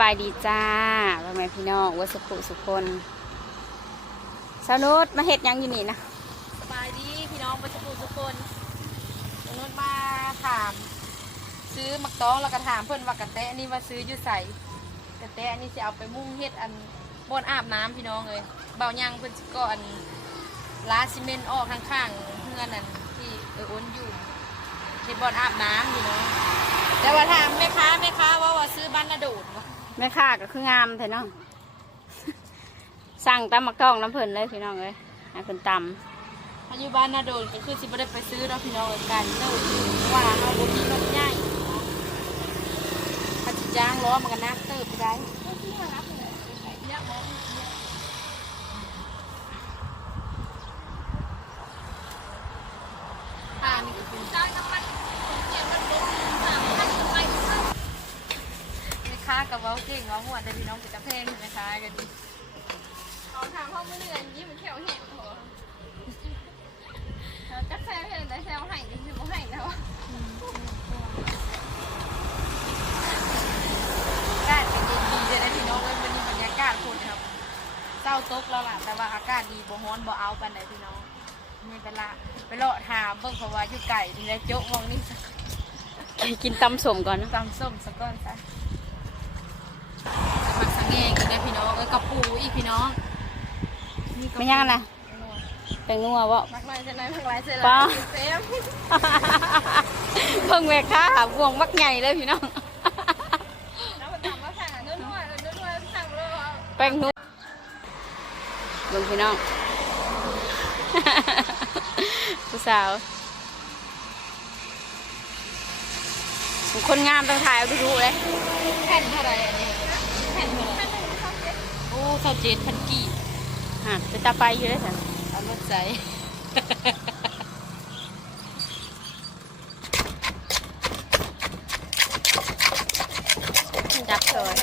บายดีจ้าพ่อแม่พี่น้องวัสุขุสุคนสาวนุชมาเฮ็ดยังอยู่นี่นะสบายดีพี่น้องประชาชนทุคนมนุษย์มาถาม ซื้อมักต้องแล้วก็ถามเพื่อนว่ากระแตนนี้ว่าซื้ออยู่ใส่กระแตอันนี้จะเอาไปมุ่งเฮ็ดอันบนอาบน้ำพี่น้องเลยเบายังเพื่อนก่อนลาซีเมนต์ออกข้างๆเพื่อนนั่นที่เอออ้นอยู่เฮ็ดบนอาบน้ำพี่น้องแต่ว่าถามแม่ค้าแม่ค้าว่าว่าซื้อบ้านนาโดดวะ แม่ค้าก็คืองามแท้เนาะสั่งตำมักทองน้ำเพิ่นเลยพี่น้องเลยให้เพิ่นตอายุบ้านนาโดนก็คือสิบ่ได้ไปซื้อเราพี่น้องเลยกันเจ้าว่าเราบ่มีรถใหญ่ถ้าจิจ้างล้อมันก็นักเติบไปได้ อ่านี่ก็เป็นจ้างน้ำมันเกี่ยวกับรถสามพันกับไปแม่ ค้ากับเว้าเก่งเว้าม่วนแต่พี่น้องเป็นตะเพงแม่ค้ากันดิเขาถามห้องมือเหนื่อยยิ้มแขวเห็นโหจักแซวเห็นแต่แซวให้จริงๆบ่ให้แล้วอากาศก็เย็นดีจะได้พี่น้องเลยวันนี้บรรยากาศคนครับเศร้าตกแล้วล่ะแต่ว่าอากาศดีบ่ฮ้อนบ่เอาปานใดพี่น้องมีเวลาไปเลาะหาเบิ่งเพราะว่าอยู่ไก่นี่แหละโจ๊กมองนี่สักำกินตำสมก่อนนะ ตำส้มสักก้อนซะ ผักสังเงอีกได้พี่น้องเอ้ยกระปูอีกพี่น้องกระปูไม่ยังนะเป็นนัววะมักน้อยจะน้อยมักหลายเสียป้าละเซฟเพิ่งแม่ค้าบวงมักใหญ่เลยพี่น้องแล้วมาถามว่าสั่งอะนุ่นวดนุ่นวดสั่งเลยว่าแป้งนุ่มเบิ่งพี่น้องผู้สาวคนงามต้องถ่ายเอาดูๆเลยแผ่นเท่าไหรอันนี้ แผ่นเท่าไหรโอ้ข้าวเจ็ดพันกี่อะจะตาไปอยู่เลยจ้ะเอารถใส่จับซอย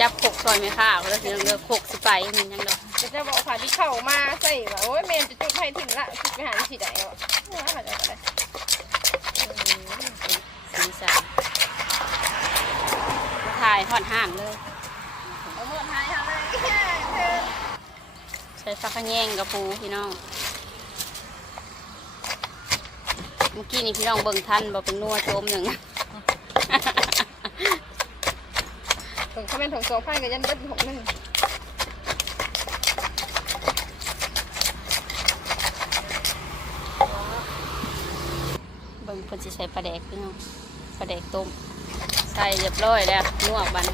จับขกซอยไหมค่ะแล้วพี่น้องเด้อขกสิไปมันยังดอกจะจะบอกผ่าที่เข้ามาใส่ว่าโอ้ยเมนจะจุดไฟถิ่นละจุดไปหาที่ไหนวะเนี่ยค่ะจะอะไรสีสันมาถ่ายหอดห่านเลย ใส่ฟักขะแยงกับปูพี่น้อง เมื่อกี้นี่พี่น้องเบิ่งทันบอกเป็นนัวโจมหนึ่งถึงเขาเป็นถงโซ่ไฟกับยันเบิ้ลหกหนึ่งเบิ่งเพิ่นสิใส่ปลาแดกพี่น้องปลาแดกต้ม ใส่เรียบร้อยแล้วนัวบัน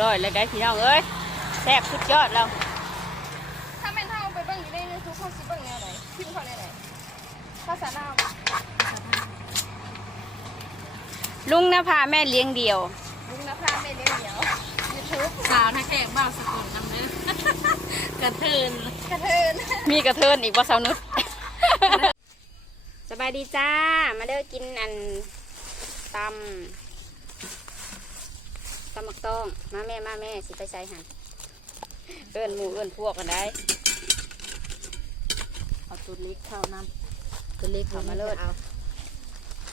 รียบร้อยแล้วได้พี่น้องเอ้ยแซ่บสุดยอดแล้วถ้าเป็นเท่าไปเบิ้งอยู่ได้ในทุกข้อสิเบิ้งแนวไหนพิมพ์เขาในไหนภาษาลาวลุงนภาแม่เลี้ยงเดียว ลุงนภาไม่เลี้ยงเดียวยูทูบสาวนักแขกบ้าวสกุลนำเนื้อกระเทินกระเทินมีกระเทินอีกว่าสาวนุชสบายดีจ้า มาเด้อกินอันตำตำมักต้อง มาแม่มาแม่สิไปใส่หันเอิ้นหมูเอิ้นพวกกันได้เอาตัวเล็กเข้าน้คือเล็กเขามาเลิศำเอา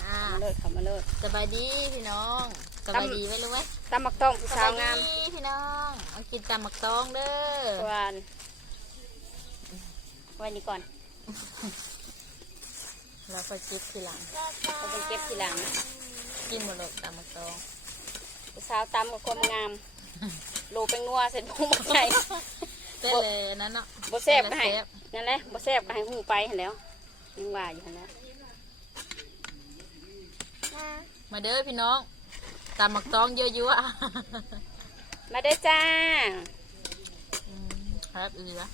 อ่ามาเลิศเขามาเลิศสบายดีพี่น้องสบายดีไหมรู้ไหมตำมักต้องผู้สาวงามดีพี่น้องเอากินตำหมักตองเด้อส่วนไว้นี่ก่อนเราก็จิบทีหลังเราไปเก็บทีหลังกินหมดเลยตำหมักตองผู้ สาวตำกับความงามโลเป็นนัวเสร็จพุงมาใส่เต้นเลยอันนั้นเนาะบ่แซ่บก็ให้ซ่บนั่นแหละบ่แซ่บก็ให้หูไปหั่นแหล้วยังว่าอยู่หั่นแหล้วมาเด้อพี่น้องตำหมักตองเยอะๆอะมาเด้อจ้าอืมครับอือวะ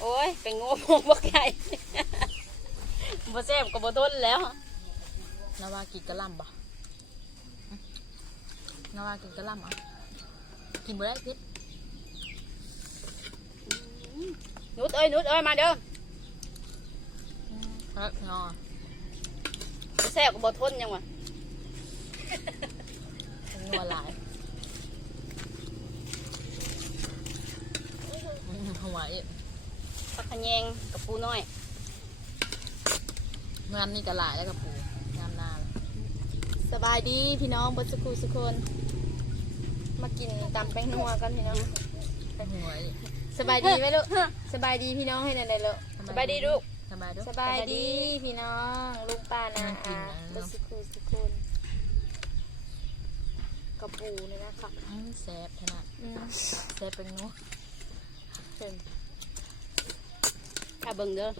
โอ้ยเป็นงูพงบักใหญ่บ่แซ่บก็บ่ทนแล้วนาวากินกะหล่ำบ่ นาวากินกะหล่ำอะกินบ่ได้พิษนุดเอ้ยนุดเอ้ยมาเด้อครับงอบ่แซ่บก็บ่ทนยังวะนัวหลายอืมหัวอีกผักขะแยงกับปูน้อยงานนี่ก็หลายแล้วกับปูงานนาสบายดีพี่น้องเบดสุขุสุคน มากินตำแป้งนัวกันพี่น้องไปหวยสบายดีไหมลูกสบายดีพี่น้องให้หน่อยๆลูกสบายดีลูกสบายด้วยสบายดีพี่น้องลูกป้านาอาเบดสุขุสุคนกระปูนี่นะครับอืมแซ่บขนาดอืมแซ่บเป็นนัวเป็นถ้าเบิ่งเด้อ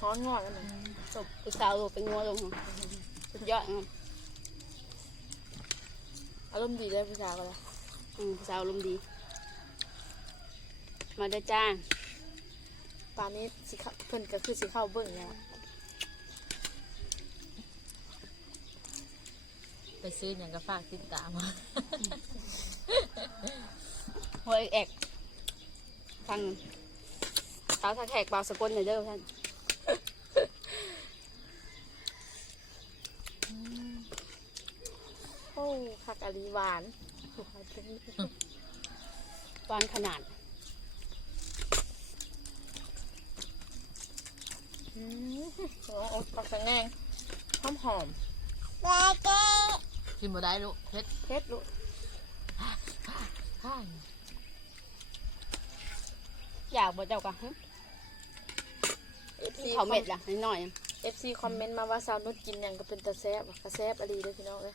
ฮ้อนงอดแล้วมันตบอุตสาวลูกเป็นงัวลงสุดยอดอืมอารมณ์ดีเลยพี่สาวกันเลย อืมสาวลมณ์ดี มาเด้อจ้าป่านนี้สิเข้าเพิ่นก็คือสิเข้าเบิ่งแล้วไปซื้ออย่างก็ฝากติดตามหัวแอกทางสาวทางแขกเบาสกลหน่อยเด้อท่านโอ้ผักอะลีหวาน วานขนาดอืมโอ้ผักสังแงงหอมหอมกินบ่ได้ลูกเผ็ดเผ็ดลูกข้างอยากบ่เจ้ากะหึเอฟซีเขาเม็ดล่ะนิดหน่อยเอฟซีคอมเมนต์มาว่าสาวนุชกินอย่างก็เป็นตาแซ่บอะกระแซ่บอะลีเลยพี่น้องเลย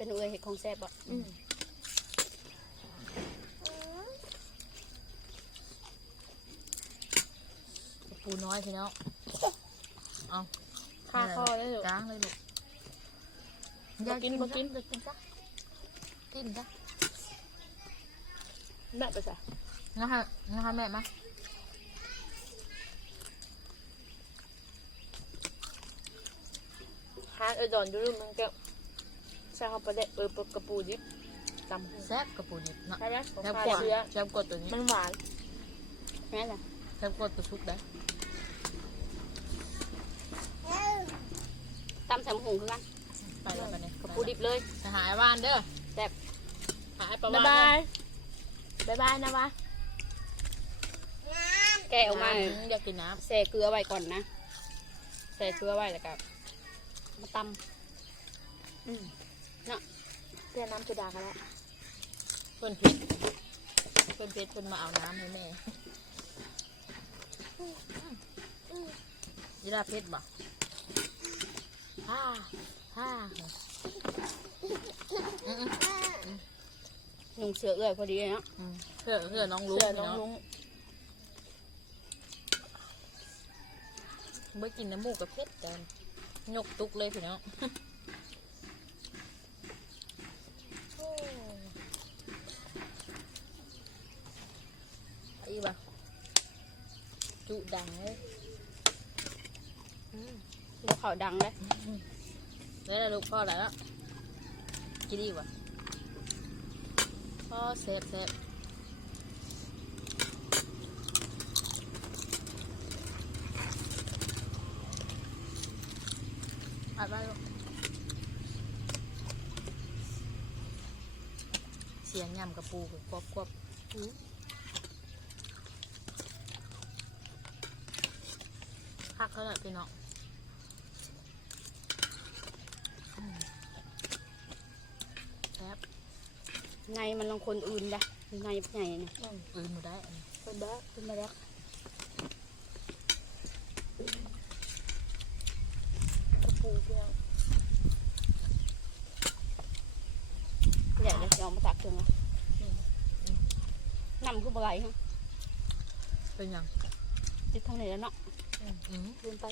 เป็นเอือเห็ดของแซ่บบ่อืมปูน้อยพี่น้องเอาค่าข้อได้ลูกจ้างเลยลูกบ่กินบ่กินเดี๋ยวกินซะกินซะแม่ไปจ้ะนะคะนะคะแม่มาฮานเออดอนดูลูกมันก็ใส่เข้าไปได้เออปกระปูดิบตำหูแซ่บกับปูนิดเนาะใช่ไหมของแซ่บข้ากดเชื้อแซ่บกดตัวนี้มันหวานแม่นล่ะแซ่บกดตัวชุกได้ตำแซมหงคือกันไปแล้วไปเนี่ยกับปูดิบเลยจะหายบ้านเด้อแซ่บหายประบ๊ายมาณบายบ๊ายบายนะวะแกะออกมาอยากกินน้แส่เกลือไว้ก่อนนะแส่เกลือไว้แล้วก็มาตอืมำ เนาะเปลี่ยนน้ำจุดากันแล้วำเพื่อนเพชรเพื่อนเพชรเพื่อนมาเอาน้ำให้แม่ยีราฟเพชรบ่ฮ่าฮ่าอืมอืมนุ่งเสือเอื้อยพอดีเลยเนาะอืมเพื่อเพื่อน้องลุงเสื้อพี่น้องเนาะลุงไม่กินน้ำมูกกับเพชรกันยกตุกเลยพี่น้องอีบ่ะ จุดังเลยเดี๋ยวเขาดังเลยแล้วล่ะลูกพ่ออะไรแล้วกินดีบ่ะพ่อเซฟเซฟอัดไว้ลูกเสียงยำกระปูกับควบควบ อื้อพักเขาเลยพี่น้องแซ่บในมันลองคนอื่นได้ในใหญ่นะอื่นหมดได้อันนี้เป็นบ้าเป็นมาแล้วกระปูพี่น้องใหญ่เลยยอมมาตักเถึงอะนำคือบ่ไหลฮะเป็นหยังจิตทางไหนแล้วเนาะอืม ลืมไป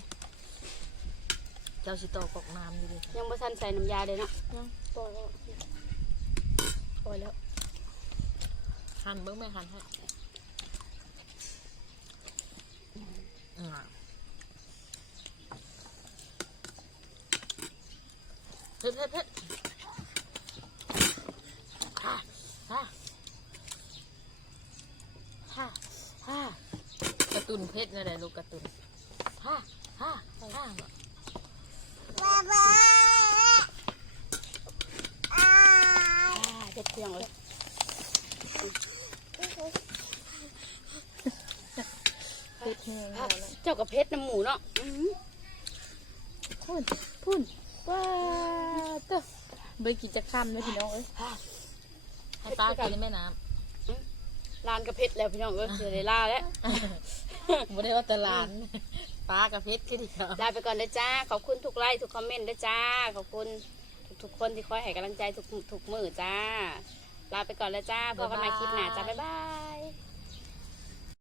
เจ้าสิโตกอกน้ำอยู่ดิยังบ่ทันใส่น้ำยาเลยเนาะยังปล่อยแล้วปล่อยแล้วหั่นเบิ้งไม่หั่นให้อืมเผ็ดเผ็ดเผ็ดฮ่าฮ่าฮ่าฮ่ากระตุนเพชรนั่นแหละลูกกระตุนฮ่าฮ่าฮ่า อ่าเด็ดเพียงเลย พิษแห้งแล้วนะ เจ้ากับเพชรน้ำหมูเนาะอื้อพุ่นพุ่นว้าเต้อเบยกินจะค่ำเลยพี่น้องเอ้ยให้ป้ากินในแม่น้ลานกับเพชรแล้วพี่น้องเอ้ยเสียเลยล่าแล้วำบ่ได้ว่าแตลานป้ากับเพชรคือเดียวลาไปก่อนนะจ้าขอบคุณทุกไลค์ทุกคอมเมนต์นะจ้าขอบคุณทุกๆคนที่คอยให้กำลังใจทุกทุกมือจ้าลาไปก่อนแล้วจ้าพบกันใหม่คลิปหน้าจ้าบ๊ายบาย